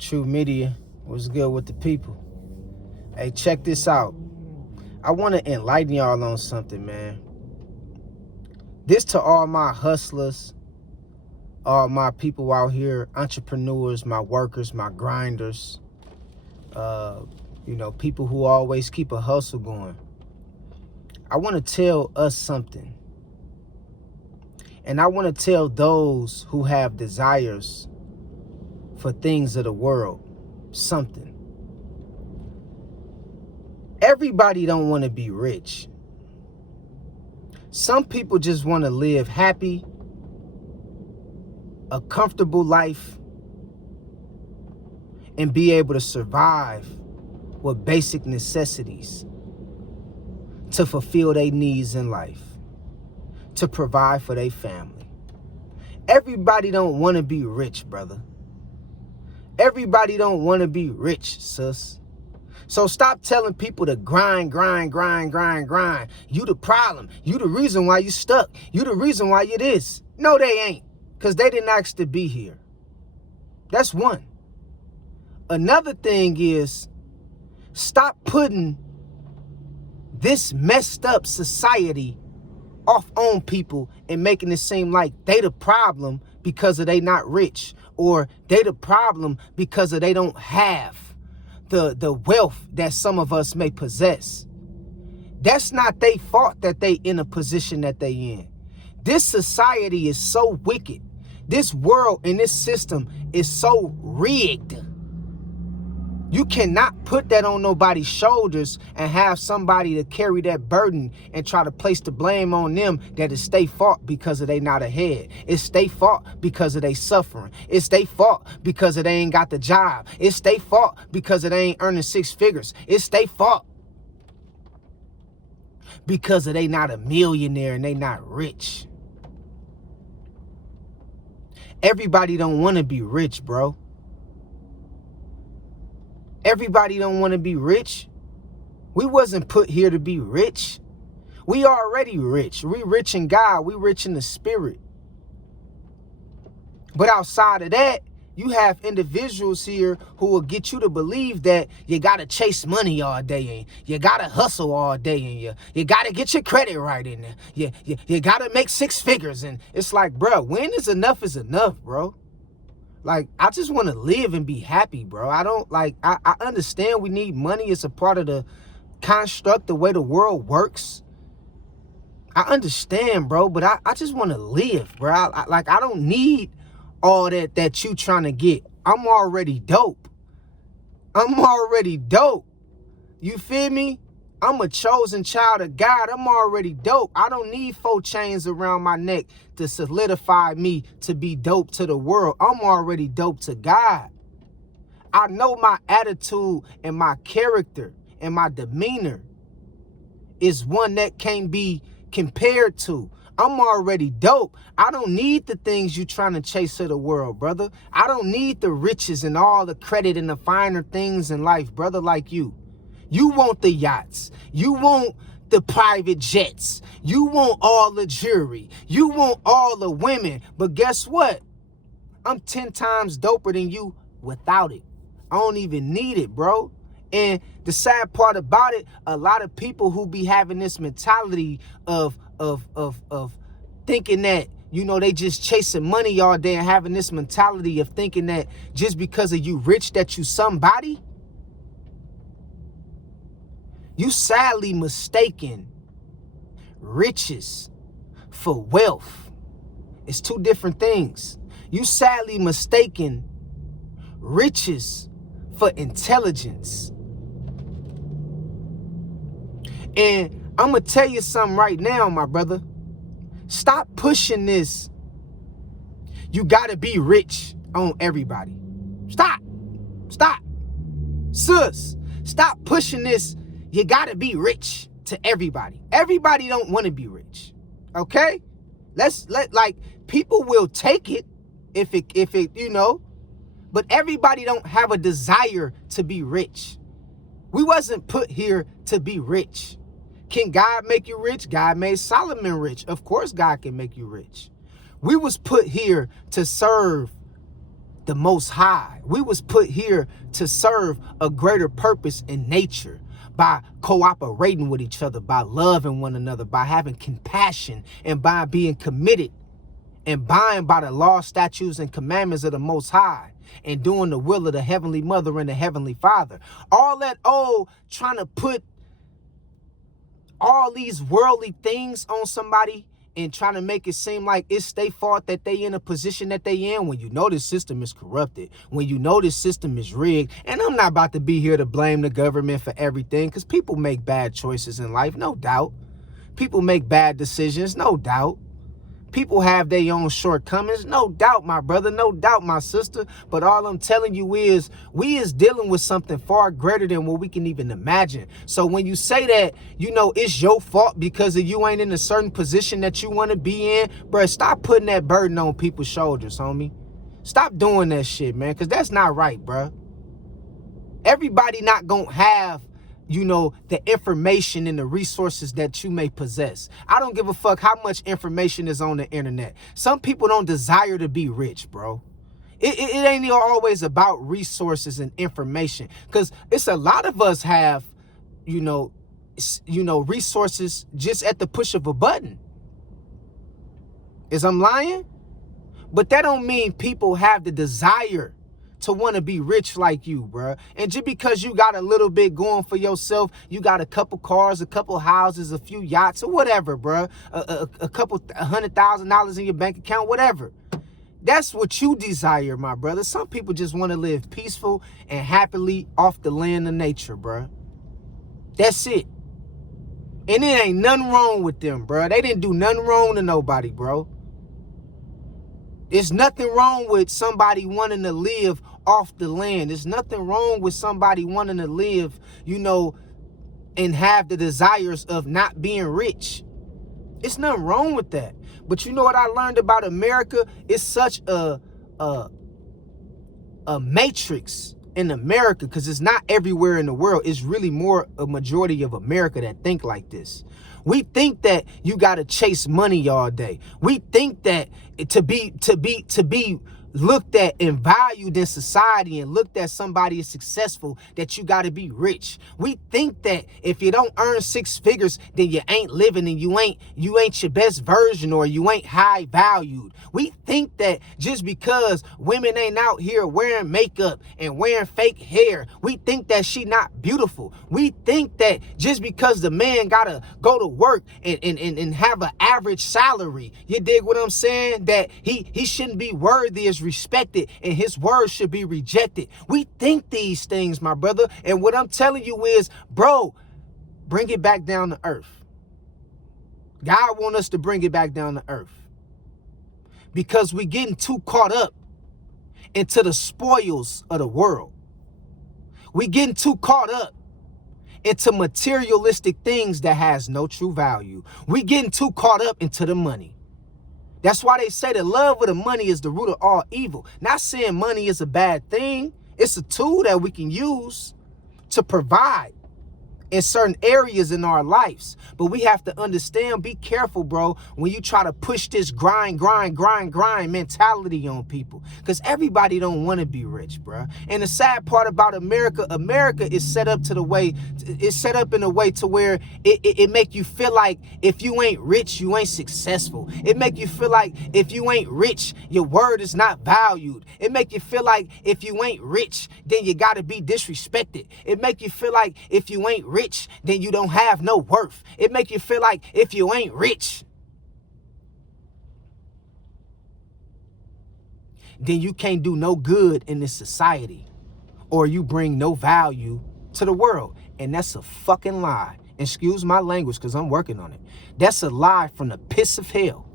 True Media was good with the people. Hey, check this out. I want to enlighten y'all on something, man. This to all my hustlers, all my people out here, entrepreneurs, my workers, my grinders, people who always keep a hustle going. I want to tell us something. And I want to tell those who have desires for things of the world something. Everybody don't want to be rich. Some people just want to live happy, a comfortable life, and be able to survive with basic necessities to fulfill their needs in life, to provide for their family. Everybody don't want to be rich, brother. Everybody don't want to be rich, sis. So stop telling people to grind. You the problem. You the reason why you stuck. You the reason why you this. No, they ain't. Because they didn't ask to be here. That's one. Another thing is, stop putting this messed up society off on people and making it seem like they the problem because of they not rich, or they the problem because of they don't have the wealth that some of us may possess. That's not their fault that they in a position that they in. This society is so wicked. This world and this system is so rigged. You cannot put that on nobody's shoulders and have somebody to carry that burden and try to place the blame on them that it's their fault because of they not ahead. It's their fault because of they suffering. It's their fault because of they ain't got the job. It's their fault because of they ain't earning 6 figures. It's their fault because of they not a millionaire and they not rich. Everybody don't want to be rich, bro. Everybody don't want to be rich. We wasn't put here to be rich. We already rich. We rich in God. We rich in the spirit. But outside of that, you have individuals here who will get you to believe that you got to chase money all day and you got to hustle all day and you got to get your credit right in there. You got to make 6 figures. And it's like, bro, when is enough, bro? Like, I just want to live and be happy, bro. I understand we need money. It's a part of the construct, the way the world works. I understand, bro, but I just want to live, bro. I don't need all that you trying to get. I'm already dope. You feel me? I'm a chosen child of God. I'm already dope. I don't need 4 chains around my neck to solidify me to be dope to the world. I'm already dope to God. I know my attitude and my character and my demeanor is one that can't be compared to. I'm already dope. I don't need the things you trying to chase to the world, brother. I don't need the riches and all the credit and the finer things in life, brother, like you. You want the yachts. You want the private jets. You want all the jewelry. You want all the women. But guess what? I'm 10 times doper than you without it. I don't even need it, bro. And the sad part about it, a lot of people who be having this mentality of thinking that, they just chasing money all day and having this mentality of thinking that just because of you rich that you somebody. You sadly mistaken riches for wealth. It's 2 different things. You sadly mistaken riches for intelligence. And I'm going to tell you something right now, my brother. Stop pushing this. You got to be rich on everybody. Stop. Sis, stop pushing this. You gotta be rich to everybody. Everybody don't want to be rich. Okay? People will take it if it, but everybody don't have a desire to be rich. We wasn't put here to be rich. Can God make you rich? God made Solomon rich. Of course God can make you rich. We was put here to serve the Most High. We was put here to serve a greater purpose in nature by cooperating with each other, by loving one another, by having compassion, and by being committed and buying by the law, statutes, and commandments of the Most High, and doing the will of the Heavenly Mother and the Heavenly Father. All that trying to put all these worldly things on somebody and trying to make it seem like it's their fault that they in a position that they in, when you know this system is corrupted, when you know this system is rigged. And I'm not about to be here to blame the government for everything, because people make bad choices in life, no doubt. People make bad decisions, no doubt. People have their own shortcomings, no doubt, my brother, no doubt, my sister. But all I'm telling you is, we is dealing with something far greater than what we can even imagine. So when you say that, it's your fault because of you ain't in a certain position that you want to be in, bro, stop putting that burden on people's shoulders, homie. Stop doing that shit, man, because that's not right, bro. Everybody not gonna have the information and the resources that you may possess. I don't give a fuck how much information is on the internet. Some people don't desire to be rich, bro. It ain't always about resources and information, because it's a lot of us have, resources just at the push of a button. Is I'm lying? But that don't mean people have the desire to want to be rich like you, bruh. And just because you got a little bit going for yourself, you got a couple cars, a couple houses, a few yachts, or whatever, bruh. A couple $100,000 in your bank account, whatever. That's what you desire, my brother. Some people just want to live peaceful and happily off the land of nature, bruh. That's it. And it ain't nothing wrong with them, bruh. They didn't do nothing wrong to nobody, bro. There's nothing wrong with somebody wanting to live off the land. There's nothing wrong with somebody wanting to live, and have the desires of not being rich. It's nothing wrong with that. But you know what I learned about America? It's such a matrix in America, because it's not everywhere in the world. It's really more a majority of America that think like this. We think that you got to chase money all day. We think that to be looked at and valued in society and looked at somebody as successful, that you got to be rich. We think that if you don't earn 6 figures, then you ain't living and you ain't your best version, or you ain't high valued. We think that just because women ain't out here wearing makeup and wearing fake hair, we think that she not beautiful. We think that just because the man gotta go to work and have an average salary, you dig what I'm saying, that he shouldn't be worthy as respected and his words should be rejected. We think these things, my brother. And what I'm telling you is, bro, bring it back down to earth. God want us to bring it back down to earth, because we getting too caught up into the spoils of the world. We getting too caught up into materialistic things that has no true value. We getting too caught up into the money. That's why they say the love of the money is the root of all evil. Not saying money is a bad thing. It's a tool that we can use to provide in certain areas in our lives. But we have to understand, be careful, bro, when you try to push this grind mentality on people. Because everybody don't want to be rich, bro. And the sad part about America is set up in a way to where it make you feel like if you ain't rich, you ain't successful. It make you feel like if you ain't rich, your word is not valued. It make you feel like if you ain't rich, then you got to be disrespected. It make you feel like if you ain't rich, then you don't have no worth. It make you feel like if you ain't rich, then you can't do no good in this society, or you bring no value to the world. And that's a fucking lie. Excuse my language, because I'm working on it. That's a lie from the pits of hell.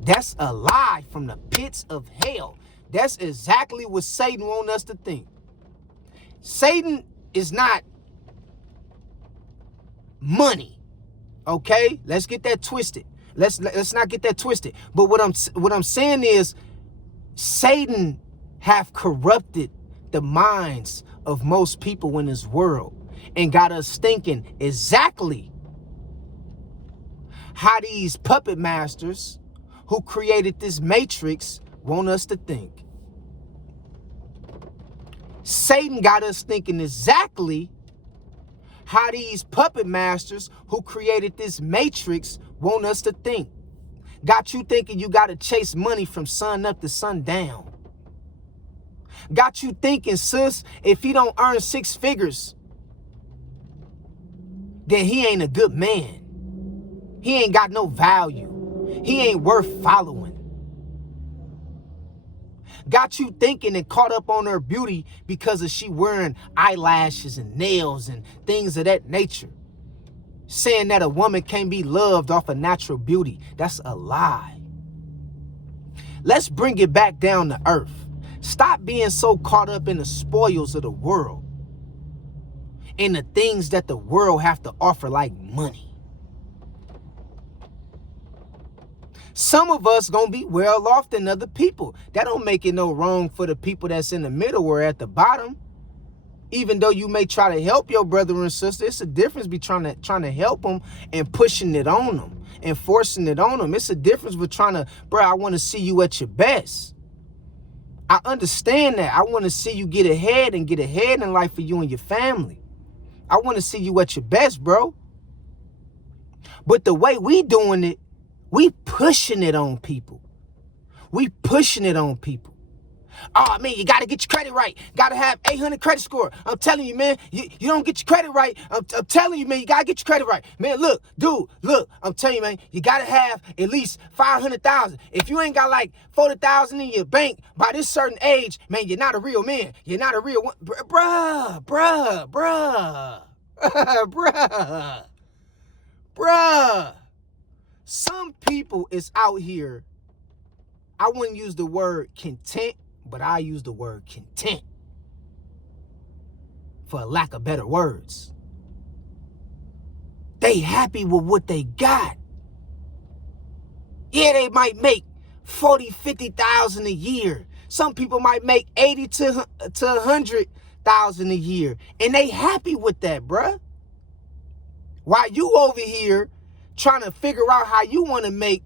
That's a lie from the pits of hell. That's exactly what Satan wants us to think. Satan is not money, okay? Let's get that twisted. Let's not get that twisted. But what I'm saying is, Satan have corrupted the minds of most people in this world and got us thinking exactly how these puppet masters who created this matrix want us to think. Satan got us thinking exactly how these puppet masters who created this matrix want us to think. Got you thinking you got to chase money from sun up to sundown. Got you thinking, sis, if he don't earn 6 figures, then he ain't a good man. He ain't got no value. He ain't worth following. Got you thinking and caught up on her beauty because of she wearing eyelashes and nails and things of that nature. Saying that a woman can't be loved off of natural beauty. That's a lie. Let's bring it back down to earth. Stop being so caught up in the spoils of the world and the things that the world have to offer, like money. Some of us gonna be well off than other people. That don't make it no wrong for the people that's in the middle or at the bottom. Even though you may try to help your brother and sister, it's a difference between trying to help them and pushing it on them and forcing it on them. It's a difference with trying to, bro, I want to see you at your best. I understand that. I want to see you get ahead and get ahead in life for you and your family. I want to see you at your best, bro. But the way we doing it, we pushing it on people. We pushing it on people. Oh, man, you got to get your credit right. Got to have 800 credit score. I'm telling you, man, you don't get your credit right. I'm telling you, man, you got to get your credit right. Man, look, dude, look, I'm telling you, man, you got to have at least 500,000. If you ain't got like 40,000 in your bank by this certain age, man, you're not a real man. You're not a real one. Bruh. Some people is out here, I wouldn't use the word content, but I use the word content for lack of better words. They happy with what they got. Yeah, they might make 40, 50,000 a year. Some people might make 80 to 100,000 a year. And they happy with that, bruh. While you over here trying to figure out how you want to make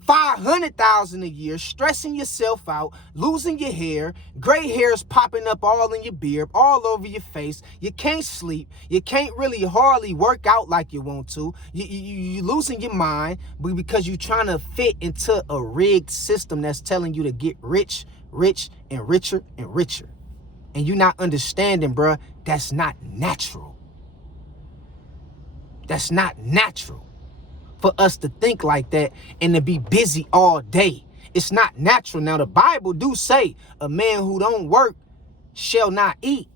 500,000 a year, stressing yourself out, losing your hair, gray hairs popping up all in your beard, all over your face. You can't sleep. You can't really hardly work out like you want to. You losing your mind because you're trying to fit into a rigged system that's telling you to get rich, and richer and richer. And you're not understanding, bruh, that's not natural. That's not natural for us to think like that and to be busy all day. It's not natural. Now, the Bible do say a man who don't work shall not eat.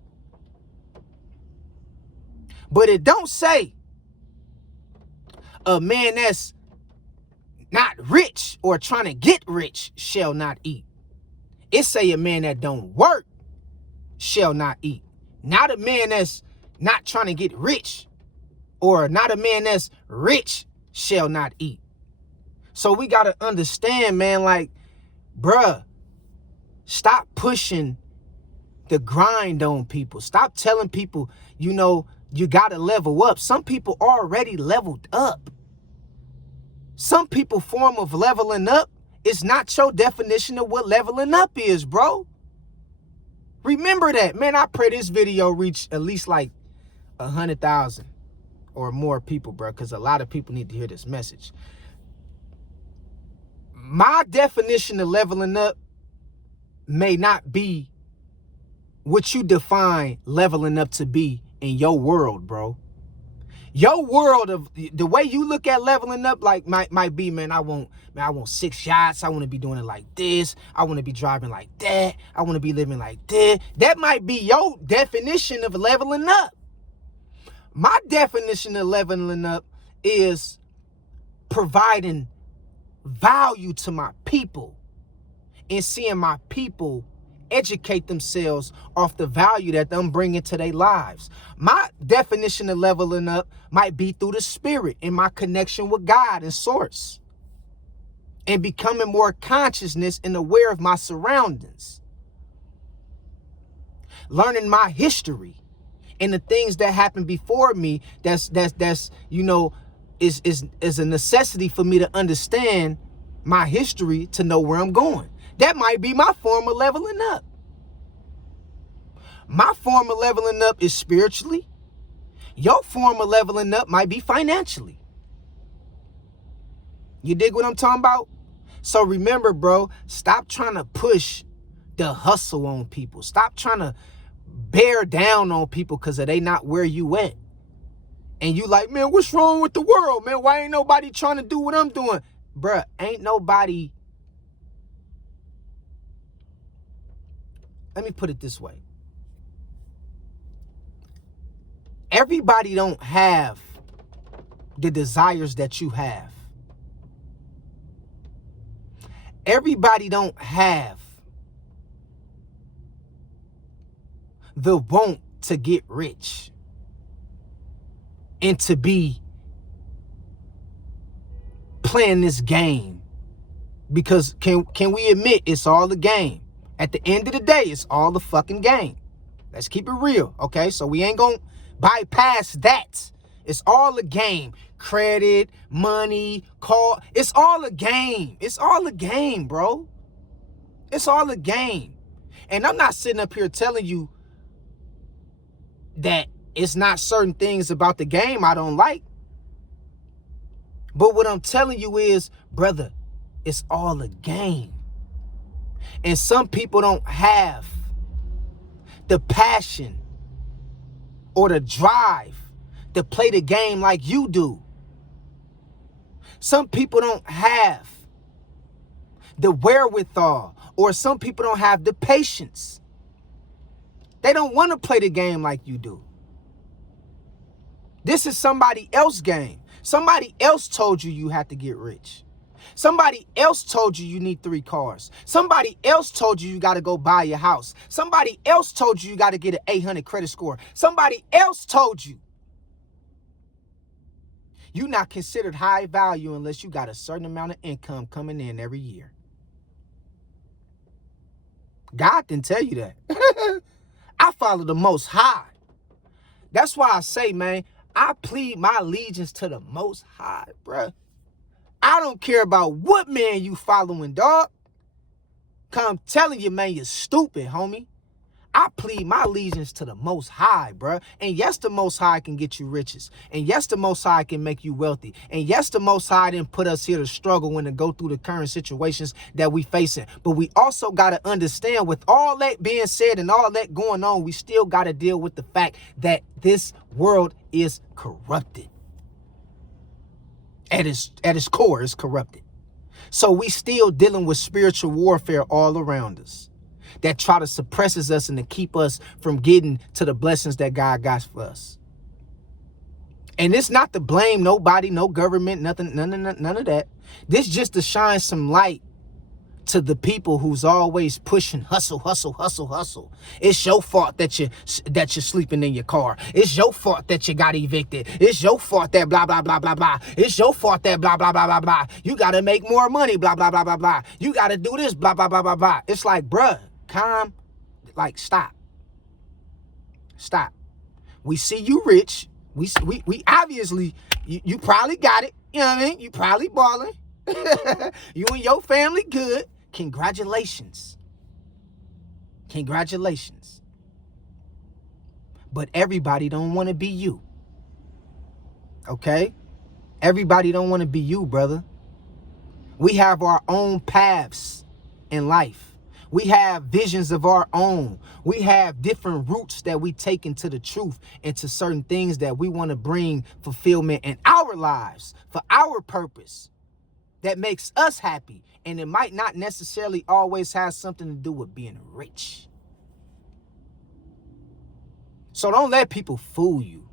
But it don't say a man that's not rich or trying to get rich shall not eat. It say a man that don't work shall not eat. Not a man that's not trying to get rich, or not a man that's rich shall not eat. So we got to understand, man, like, bruh, stop pushing the grind on people. Stop telling people, you know, you got to level up. Some people already leveled up. Some people form of leveling up is not your definition of what leveling up is, bro. Remember that, man. I pray this video reach at least like 100,000 or more people, bro, because a lot of people need to hear this message. My definition of leveling up may not be what you define leveling up to be in your world, bro. Your world of the way you look at leveling up, like might be, man, I want 6 yachts. I want to be doing it like this. I want to be driving like that. I want to be living like that. That might be your definition of leveling up. My definition of leveling up is providing value to my people and seeing my people educate themselves off the value that I'm bringing to their lives. My definition of leveling up might be through the spirit and my connection with God and source, and becoming more consciousness and aware of my surroundings, learning my history and the things that happened before me. That's you know, is a necessity for me to understand my history to know where I'm going. That might be my form of leveling up. My form of leveling up is spiritually. Your form of leveling up might be financially. You dig what I'm talking about? So remember, bro, stop trying to push the hustle on people. Stop trying to bear down on people because they not where you at. And you like, man, what's wrong with the world, man? Why ain't nobody trying to do what I'm doing? Bruh, ain't nobody. Let me put it this way. Everybody don't have the desires that you have. Everybody don't have the want to get rich and to be playing this game. Because can we admit it's all a game? At the end of the day, it's all a fucking game. Let's keep it real, okay? So we ain't gonna bypass that. It's all a game. Credit, money, call. It's all a game. It's all a game, bro. It's all a game. And I'm not sitting up here telling you that it's not certain things about the game I don't like. But what I'm telling you is, brother, it's all a game. And some people don't have the passion or the drive to play the game like you do. Some people don't have the wherewithal, or some people don't have the patience. They don't want to play the game like you do. This is somebody else's game. Somebody else told you you had to get rich. Somebody else told you you need 3 cars. Somebody else told you you got to go buy your house. Somebody else told you you got to get an 800 credit score. Somebody else told you you're not considered high value unless you got a certain amount of income coming in every year. God didn't tell you that. I follow the Most High. That's why I say, man, I plead my allegiance to the Most High, bruh. I don't care about what man you following, dog. I'm telling you, man, you're stupid, homie. I plead my allegiance to the Most High, bruh. And yes, the Most High can get you riches. And yes, the Most High can make you wealthy. And yes, the Most High didn't put us here to struggle and to go through the current situations that we facing. But we also got to understand, with all that being said and all that going on, we still got to deal with the fact that this world is corrupted. At its core, it's corrupted. So we still dealing with spiritual warfare all around us that try to suppress us and to keep us from getting to the blessings that God got for us. And it's not to blame nobody, no government, nothing, none of that. This just to shine some light to the people who's always pushing hustle, hustle, hustle, hustle. It's your fault that you're sleeping in your car. It's your fault that you got evicted. It's your fault that blah, blah, blah, blah, blah. It's your fault that blah, blah, blah, blah, blah. You got to make more money, blah, blah, blah, blah, blah. You got to do this, blah, blah, blah, blah, blah. It's like, bruh, calm, like, stop. Stop. We see you rich. We obviously, you probably got it. You know what I mean? You probably balling. You and your family good. Congratulations. Congratulations. But everybody don't want to be you. Okay? Everybody don't want to be you, brother. We have our own paths in life. We have visions of our own. We have different routes that we take into the truth, into certain things that we want to bring fulfillment in our lives, for our purpose that makes us happy. And it might not necessarily always have something to do with being rich. So don't let people fool you.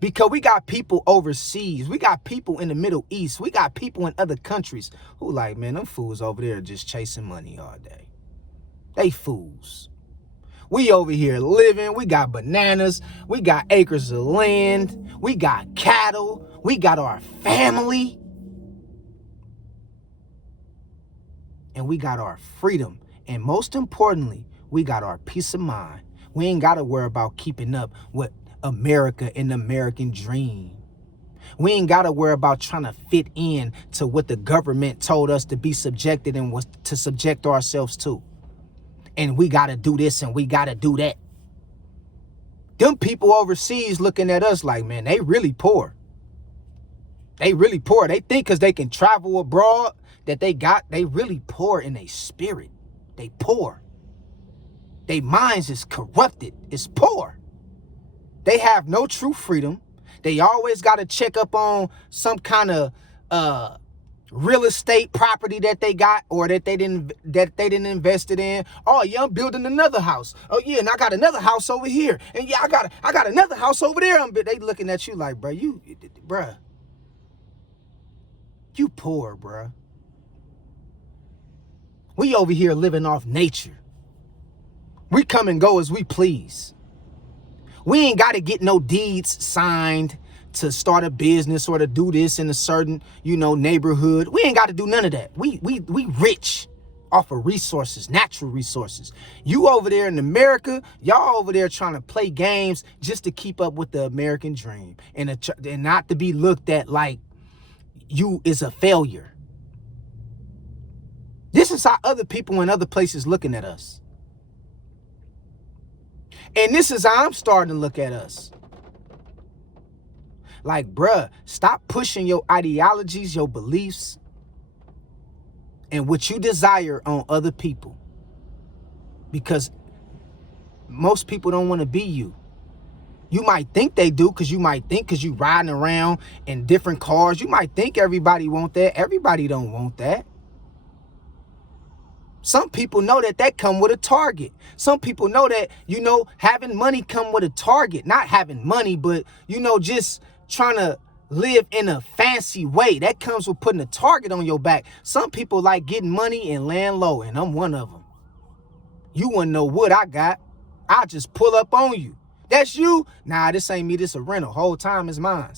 Because we got people overseas. We got people in the Middle East. We got people in other countries who like, man, them fools over there just chasing money all day. They fools. We over here living. We got bananas. We got acres of land. We got cattle. We got our family. And we got our freedom. And most importantly, we got our peace of mind. We ain't got to worry about keeping up with America and the American dream. We ain't got to worry about trying to fit in to what the government told us to be subjected and was to subject ourselves to. and we got to do this and we got to do that. Them people overseas looking at us like, man, they really poor. They really poor. They think because they can travel abroad that they really poor in their spirit. They poor. Their minds is corrupted. It's poor. They have no true freedom. They always got to check up on some kind of real estate property that they got or that they didn't invest it in. Oh yeah, I'm building another house. Oh yeah, and I got another house over here. And yeah, I got another house over there. They looking at you like, bro, you poor, bro. We over here living off nature. We come and go as we please. We ain't got to get no deeds signed to start a business or to do this in a certain, neighborhood. We ain't got to do none of that. We rich off of resources, natural resources. You over there in America, y'all over there trying to play games just to keep up with the American dream and not to be looked at like you is a failure. This is how other people in other places looking at us. And this is how I'm starting to look at us. Like, bruh, stop pushing your ideologies, your beliefs, and what you desire on other people. Because most people don't want to be you. You might think they do because you riding around in different cars. You might think everybody want that. Everybody don't want that. Some people know that come with a target. Some people know that, having money come with a target. Not having money, but, just trying to live in a fancy way. That comes with putting a target on your back. Some people like getting money and laying low, and I'm one of them. You wouldn't know what I got. I'll just pull up on you. That's you? Nah, this ain't me. This a rental. Whole time is mine.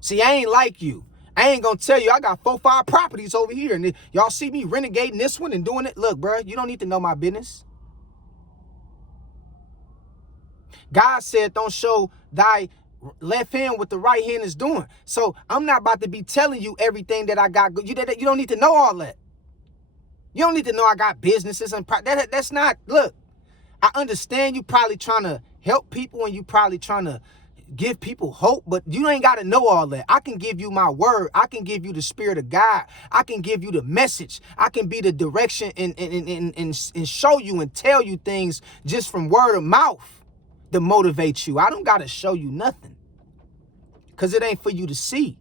See, I ain't like you. I ain't gonna tell you I got 4-5 properties over here, and y'all see me renegading this one and doing it. Look, bro, you don't need to know my business. God said, don't show thy left hand what the right hand is doing. So I'm not about to be telling you everything that I got. You don't need to know all that. You don't need to know I got businesses and that's not. Look, I understand you probably trying to help people and you probably trying to give people hope, but you ain't got to know all that. I can give you my word. I can give you the spirit of God. I can give you the message. I can be the direction and show you and tell you things just from word of mouth to motivate you. I don't got to show you nothing because it ain't for you to see.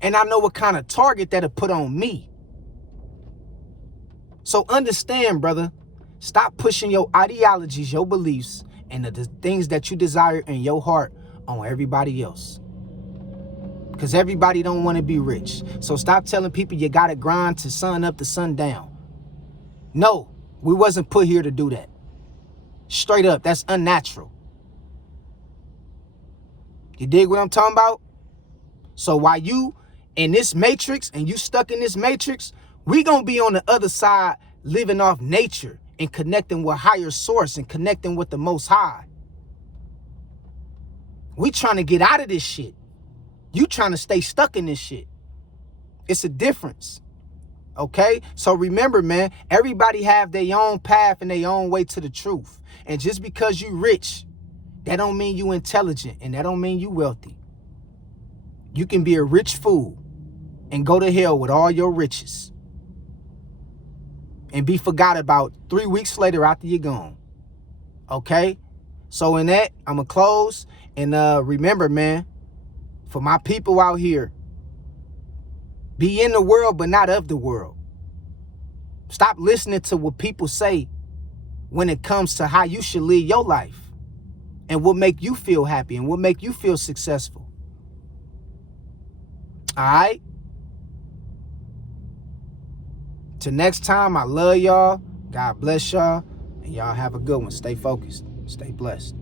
And I know what kind of target that'll put on me. So understand, brother, stop pushing your ideologies, your beliefs, and the things that you desire in your heart on everybody else. Because everybody don't want to be rich. So stop telling people you got to grind to sun up to sundown. No, we wasn't put here to do that. Straight up, that's unnatural. You dig what I'm talking about? So while you in this matrix and you stuck in this matrix, we gonna be on the other side living off nature and connecting with higher source and connecting with the Most High. We trying to get out of this shit. You trying to stay stuck in this shit. It's a difference. Okay? So remember, man, everybody have their own path and their own way to the truth. And just because you rich, that don't mean you intelligent and that don't mean you wealthy. You can be a rich fool and go to hell with all your riches and be forgot about 3 weeks later after you're gone. Okay? So in that, I'm going to close. And remember, man, for my people out here, be in the world but not of the world. Stop listening to what people say when it comes to how you should live your life and what make you feel happy and what make you feel successful. All right? Till next time, I love y'all. God bless y'all. And y'all have a good one. Stay focused. Stay blessed.